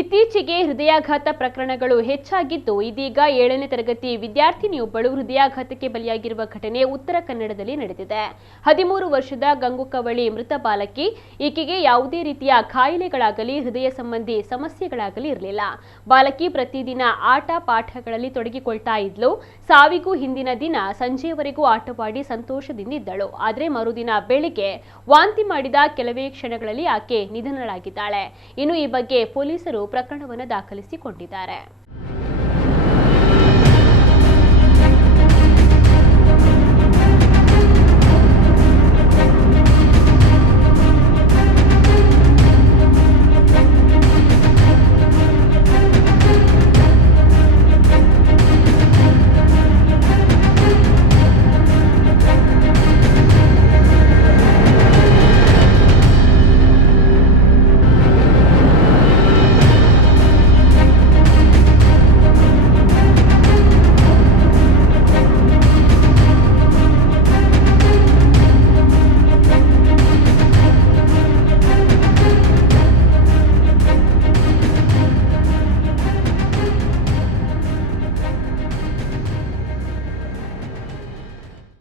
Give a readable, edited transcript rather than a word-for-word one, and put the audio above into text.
ಇತ್ತೀಚೆಗೆ ಹೃದಯಾಘಾತ ಪ್ರಕರಣಗಳು ಹೆಚ್ಚಾಗಿದ್ದು, ಇದೀಗ 7ನೇ ತರಗತಿ ವಿದ್ಯಾರ್ಥಿನಿಯೊಬ್ಬಳು ಹೃದಯಾಘಾತಕ್ಕೆ ಬಲಿಯಾಗಿರುವ ಘಟನೆ ಉತ್ತರ ಕನ್ನಡದಲ್ಲಿ ನಡೆದಿದೆ. 13 ವರ್ಷದ ಗಂಗು ಕವಳಿ ಮೃತ ಬಾಲಕಿ. ಈಕೆಗೆ ಯಾವುದೇ ರೀತಿಯ ಕಾಯಿಲೆಗಳಾಗಲಿ ಹೃದಯ ಸಂಬಂಧಿ ಸಮಸ್ಯೆಗಳಾಗಲಿ ಇರಲಿಲ್ಲ. ಬಾಲಕಿ ಪ್ರತಿದಿನ ಆಟ ಪಾಠಗಳಲ್ಲಿ ತೊಡಗಿಕೊಳ್ತಾ ಇದ್ಲು. ಸಾವಿಗೂ ಹಿಂದಿನ ದಿನ ಸಂಜೆಯವರೆಗೂ ಆಟವಾಡಿ ಸಂತೋಷದಿಂದಿದ್ದಳು. ಆದರೆ ಮರುದಿನ ಬೆಳಿಗ್ಗೆ ವಾಂತಿ ಮಾಡಿದ ಕೆಲವೇ ಕ್ಷಣಗಳಲ್ಲಿ ಆಕೆ ನಿಧನಳಾಗಿದ್ದಾಳೆ. ಇನ್ನು ಈ ಬಗ್ಗೆ ಪೊಲೀಸರು ಪ್ರಕರಣವನ್ನು ದಾಖಲಿಸಿಕೊಂಡಿದ್ದಾರೆ.